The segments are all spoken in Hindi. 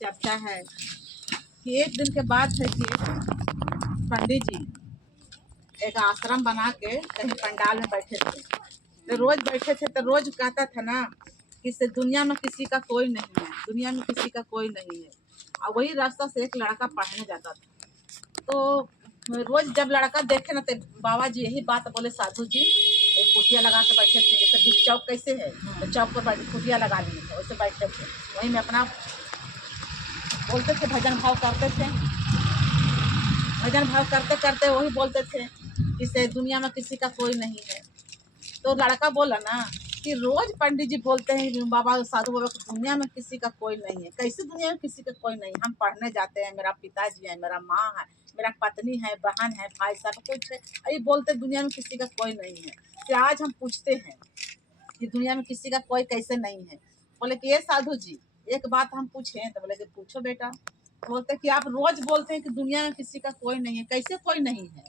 चर्चा है कि एक दिन के बाद है कि पंडित जी एक आश्रम बना के कहीं पंडाल में बैठे थे। तो रोज बैठे थे तो रोज कहता था ना कि इस दुनिया में किसी का कोई नहीं है, दुनिया में किसी का कोई नहीं है। और वही रास्ता से एक लड़का पढ़ने जाता था। तो रोज जब लड़का देखे ना तो बाबा जी यही बात बोले, साधु जी एक कुटिया लगा के बैठे थे, जैसे बीच चौक कैसे है तो चौक पर कुटिया लगा लिए थे, वैसे बैठे थे। वहीं में अपना बोलते थे, भजन भाव करते थे, भजन भाव करते करते वही बोलते थे कि इस दुनिया में किसी का कोई नहीं है। तो लड़का बोला ना कि रोज पंडित जी बोलते हैं बाबा साधु बाबा की दुनिया में किसी का कोई नहीं है, कैसे दुनिया में किसी का कोई नहीं। हम पढ़ने जाते हैं, मेरा पिताजी है, मेरा माँ है, मेरा पत्नी है, बहन है, भाई सब कुछ है, ये बोलते दुनिया में किसी का कोई नहीं है। तो आज हम पूछते हैं कि दुनिया में किसी का कोई कैसे नहीं है। बोले कि ये साधु जी एक बात हम पूछें, तो बोले कि पूछो बेटा। बोलते कि आप रोज बोलते हैं कि दुनिया में किसी का कोई नहीं है, कैसे कोई नहीं है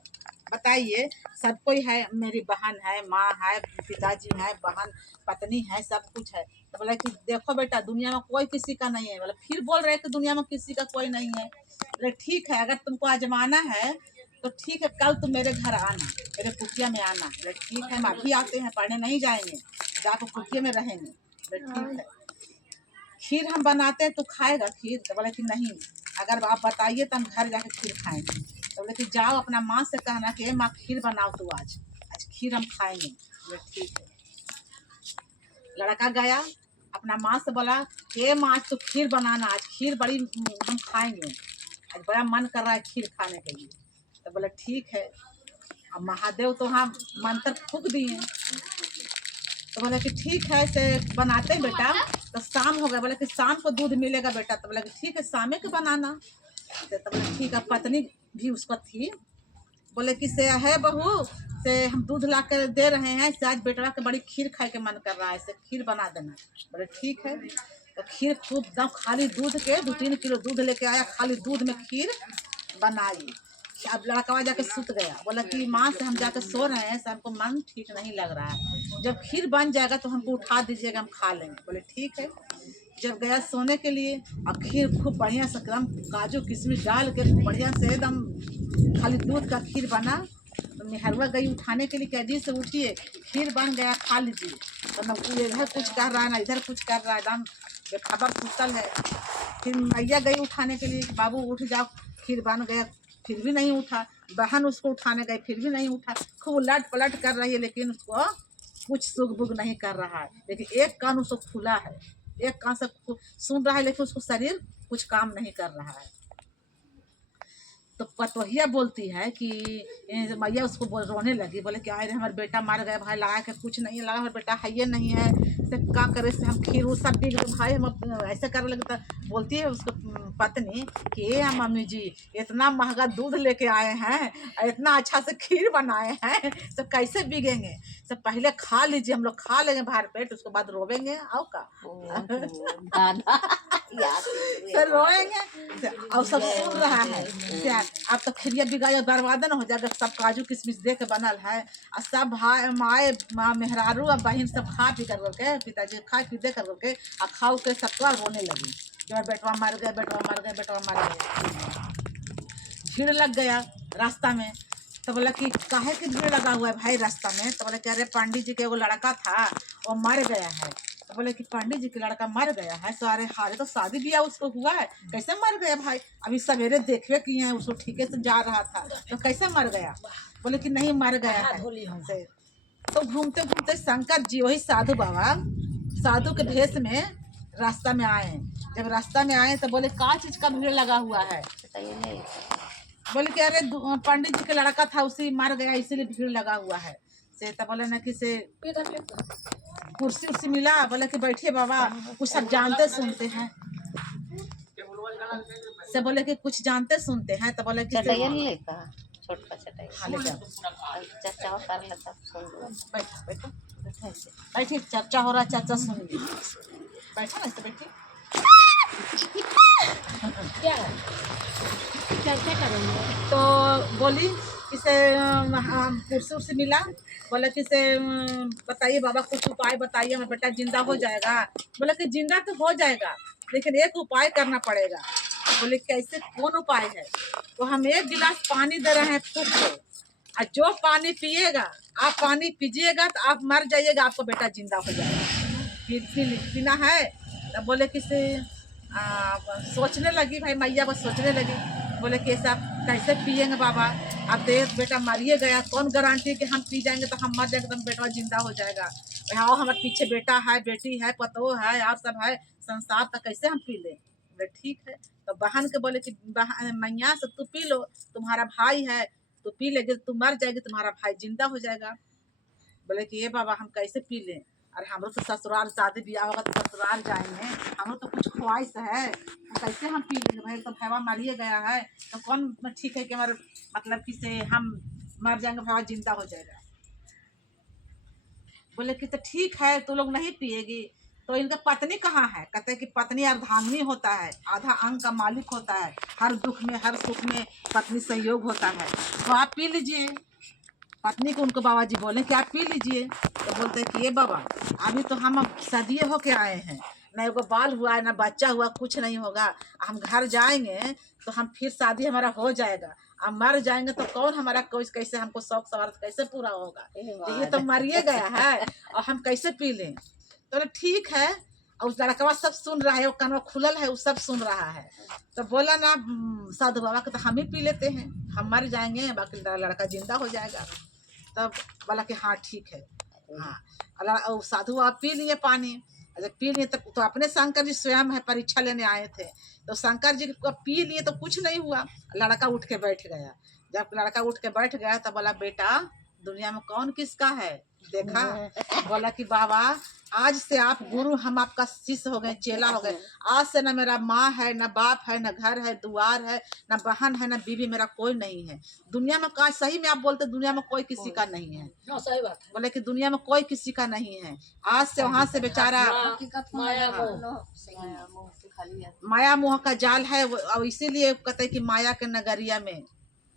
बताइए। सब कोई है, मेरी बहन है, माँ है, पिताजी है, बहन पत्नी है, सब कुछ है। तो बोला कि देखो बेटा दुनिया में कोई किसी का नहीं है। बोला फिर बोल रहे कि दुनिया में किसी का कोई नहीं है। बोले ठीक है, अगर तुमको आजमाना है तो ठीक है, कल तुम मेरे घर आना, मेरे कुटिया में आना। बोले ठीक है, हम अभी आते हैं, पढ़ने नहीं जाएंगे, जाकर कुटिया में रहेंगे। बोले ठीक है, खीर हम बनाते हैं तो खाएगा खीर? तो बोले कि नहीं, अगर आप बताइए तो हम घर जाके खीर खाएंगे। तो बोले कि जाओ अपना माँ से कहना कि माँ खीर बनाओ तो आज आज खीर हम खाएंगे। बोले ठीक है। लड़का गया अपना माँ से बोला कि माँ आज तो खीर बनाना, आज खीर बड़ी हम खाएंगे, आज बड़ा मन कर रहा है खीर खाने के लिए। तो बोले ठीक है। अब महादेव तो हाँ मंत्र फूक दिए। तो बोले कि ठीक है से बनाते हैं बेटा। तो शाम हो गया, बोले कि शाम को दूध मिलेगा बेटा। तो बोले कि ठीक है, शामे के बनाना। तो बोले ठीक है। पत्नी भी उसको थी, बोले कि से है बहू से हम दूध ला कर दे रहे हैं, से आज बेटवा के बड़ी खीर खाए के मन कर रहा है, से खीर बना देना। बोले ठीक है। तो खीर खूब एकदम खाली दूध के 2-3 किलो दूध लेके आया, खाली दूध में खीर बनाई। अब लड़का जाके सुत गया। बोला कि माँ से हम जाके सो रहे हैं, से हमको मन ठीक नहीं लग रहा है, जब खीर बन जाएगा तो हमको उठा दीजिएगा, हम खा लेंगे। बोले ठीक है। जब गया सोने के लिए और खीर खूब बढ़िया से एकदम काजू किशमिश डाल के बढ़िया से एकदम खाली दूध का खीर बना। तो मेहरवा गई उठाने के लिए, क्या जी से उठिए खीर बन गया, खा लीजिए। तो न इधर कुछ कर रहा है ना इधर कुछ कर रहा है, एकदम बेखबर सुतल है। फिर मैया गई उठाने के लिए, बाबू उठ जाओ खीर बन गया, फिर भी नहीं उठा। बहन उसको उठाने गई, फिर भी नहीं उठा। खूब उलट पलट कर रही है, लेकिन उसको कुछ सुख बुग नहीं कर रहा है। लेकिन एक कान उसको खुला है, एक कान से सुन रहा है, लेकिन उसको शरीर कुछ काम नहीं कर रहा है। तो पतोहिया बोलती है कि मैया उसको रोने लगी। बोले क्या है हमारे बेटा मर गए भाई, लगा के कुछ नहीं लगा, हमारे बेटा है ये नहीं है, तो क्या करे से हम खीर वो सब पी गए भाई, हम ऐसे करने लगे। तो बोलती है उसको पत्नी कि ए मम्मी जी इतना महंगा दूध लेके आए हैं और इतना अच्छा से खीर बनाए हैं, तो कैसे बिगेंगे? तो पहले खा लीजिए, हम लोग खा लेंगे भर पेट, उसके बाद रोवेंगे। आओ का सर रोएंगे। और सब सुन रहा है, अब तो खिरिया बिगाया बर्बाद न हो जाएगा, सब काजू किशमिश दे के बनल है। और सब भाई माए माँ मेहरारू और बहन सब खा पी कर के, पिताजी खा पी दे कर के और खाओ के सबका रोने लगी कि बेटवा मर गए, बेटवा मर गए, बेटवा मर गए। भीड़ लग गया रास्ता में। तो बोला कि काहे की भीड़ लगा हुआ है भाई रास्ता में? तो बोले कि अरे पंडित जी के एगो लड़का था वो मर गया है। तो बोले कि पंडित जी के लड़का मर गया है? तो अरे हारे तो शादी ब्याह उसको हुआ है, कैसे मर गया भाई? अभी सवेरे देखवे किए हैं, उसको ठीके से जा रहा था, तो कैसे मर गया? बोले कि नहीं मर गया है। तो घूमते घूमते शंकर जी वही साधु बाबा साधु के भेष में रास्ता में आए। जब रास्ता में आए तो बोले का चीज का भीड़ लगा हुआ है? बोले कि अरे पंडित जी के लड़का था उसी मर गया, इसीलिए भीड़ लगा हुआ है। से तब बोले ना कि से कुर्सी उर्सी मिला। बोले कि बैठिए बाबा, कुछ सब जानते सुनते हैं। से बोले कि कुछ जानते सुनते हैं। तो बोले कि छोटका चटाई हाँ ले जाओ, चर्चा कर लेता सुन लो। बैठो बैठो बैठिए, चर्चा हो रहा है, चर्चा सुनिए। बैठो ना, बैठिए। क्या चर्चा करेंगे? तो बोली इसे कुर्सी उर्सी मिला। बोले कि से बताइए बाबा कुछ उपाय बताइए, हमारा बेटा जिंदा हो जाएगा। बोले कि जिंदा तो हो जाएगा, लेकिन एक उपाय करना पड़ेगा। बोले कैसे, कौन उपाय है? तो हम 1 गिलास पानी दे रहे हैं फूक को, और जो पानी पिएगा, आप पानी पीजिएगा तो आप मर जाइएगा, आपका बेटा जिंदा हो जाएगा। पीना है। तब बोले कि से सोचने लगी भाई मैया, बस सोचने लगी। बोले कि ऐसा कैसे पिएंगे बाबा, अब देख बेटा मरिए गया, कौन गारंटी कि हम पी जाएंगे तो हम मर जाएंगे तो बेटा जिंदा हो जाएगा। हाँ हमारे पीछे बेटा है, बेटी है, पतो है, आप सब है संसार, तो कैसे हम पी लें? बोले ठीक है। तो बहन के बोले कि मैया से तू पी लो, तुम्हारा भाई है, तो पी लेगी, तू मर जाएगी, तुम्हारा भाई जिंदा हो जाएगा। बोले कि ये बाबा हम कैसे पी लें? अरे हम लोग तो ससुराल शादी ब्याह होगा तो ससुराल जाएंगे, हम लोग तो कुछ ख्वाहिश है, तो कैसे हम पी लेंगे भाई? तो भैया मरिए गया है, तो कौन ठीक है कि हमारे मतलब कि से हम मर जाएंगे, भैया जिंदा हो जाएगा। बोले कि तो ठीक है, तो लोग नहीं पिएगी, तो इनका पत्नी कहाँ है? कहते हैं कि पत्नी अर्धांगिनी होता है, आधा अंग का मालिक होता है, हर दुख में हर सुख में पत्नी सहयोग होता है, तो आप पी लीजिए। पत्नी को उनको बाबा जी बोले कि आप पी लीजिए। तो बोलते हैं कि ये बाबा अभी तो हम सदिये होके आए हैं, ना एगो बाल हुआ है, ना बच्चा हुआ, कुछ नहीं होगा, हम घर जाएंगे तो हम फिर शादी हमारा हो जाएगा, अब मर जाएंगे तो कौन हमारा कोई कैसे हमको शौक सवार कैसे पूरा होगा? तो ये तो मरिए गया है और हम कैसे पी लें? तो ठीक है। और उस लड़का सब सुन रहा है, वो कानवा खुलल है, वो सब सुन रहा है। तो बोला ना साधु बाबा के तो हम ही पी लेते हैं, हम मर जाएंगे बाकी लड़का जिंदा हो जाएगा। तब बोला कि हाँ ठीक है। हाँ साधु बाबा पी लिए पानी। जब पी लिए तो अपने शंकर जी स्वयं है परीक्षा लेने आए थे, तो शंकर जी को पी लिए तो कुछ नहीं हुआ, लड़का उठ के बैठ गया। जब लड़का उठ के बैठ गया तो बोला बेटा दुनिया में कौन किसका है? देखा। बोला कि बाबा आज से आप गुरु, हम आपका शिष्य हो गए, चेला हो गए, आज से ना मेरा माँ है, ना बाप है, ना घर है, दुआर है, ना बहन है, ना बीवी, मेरा कोई नहीं है दुनिया में। कहा सही में आप बोलते दुनिया में कोई किसी का नहीं है? सही बात है। बोले कि दुनिया में कोई किसी का नहीं है। आज से वहाँ से बेचारा माया मोह का जाल है, और इसीलिए कहते हैं कि माया के नगरिया में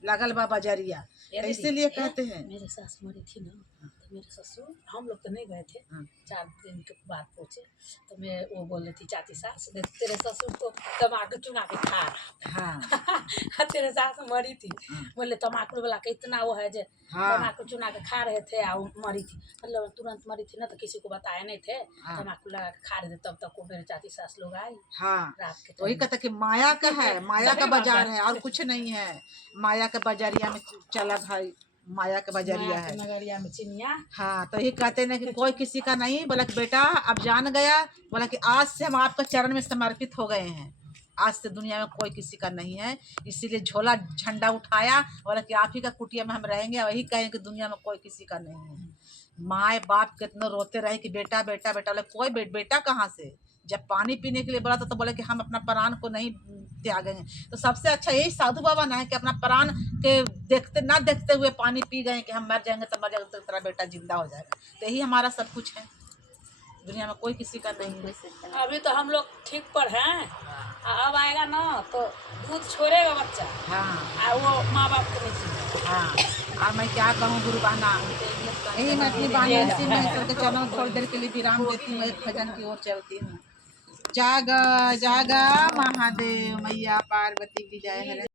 लगल बा बजरिया, इसीलिए कहते हैं। मेरे सास मरी थी ना, तो मेरे ससुर, हम लोग तो नहीं गए थे, 4 दिन के बाद पहुँचे, तो मैं वो बोल रही थी चाची सास तेरे ससुर को तम्बाकू चुना के खा रहा। तेरे सास मरी थी, बोले तम्बाकू वाला का इतना वो है जो तम्बाकू चुना के खा रहे थे और मरी थी, मतलब तुरंत मरी थी ना, तो किसी को बताए नहीं थे, तम्बाकू लगा के खा रहे थे, तब तक वो मेरे चाची सास लोग आई। रात के वही कहता कि माया का है, माया का बाजार है और कुछ नहीं है, माया के बाजारिया में चला भाई, माया के बाजारिया है, नगरिया में चिनिया। हाँ तो ये कहते हैं कि कोई किसी का नहीं। बोला कि बेटा अब जान गया, बोला कि आज से हम आपके चरण में समर्पित हो गए हैं, आज से दुनिया में कोई किसी का नहीं है, इसीलिए झोला झंडा उठाया, बोला कि आप ही का कुटिया में हम रहेंगे, वही कहें कि दुनिया में कोई किसी का नहीं है। माँ बाप कितने रोते रहे कि बेटा बेटा बेटा, बोले कोई बेटा कहाँ से? जब पानी पीने के लिए बोला तो बोले कि हम अपना प्राण को नहीं त्यागेंगे। तो सबसे अच्छा यही साधु बाबा ना है कि अपना प्राण के देखते हुए पानी पी गए कि हम मर जाएंगे तो मर जाएंगे, तो तेरा बेटा जिंदा हो जाएगा। तो यही हमारा सब कुछ है, दुनिया में कोई किसी का नहीं है। अभी तो हम लोग ठीक पर हैं, अब आएगा ना तो दूध छोड़ेगा बच्चा। हाँ वो माँ बाप को नहीं। हाँ और मैं क्या कहूँ गुरु बहना, यही मैं अपनी बानी चलो थोड़ी देर के लिए विराम देती हूँ, एक भजन की ओर चलती हूँ। जागा जागा महादेव, मैया पार्वती की जय।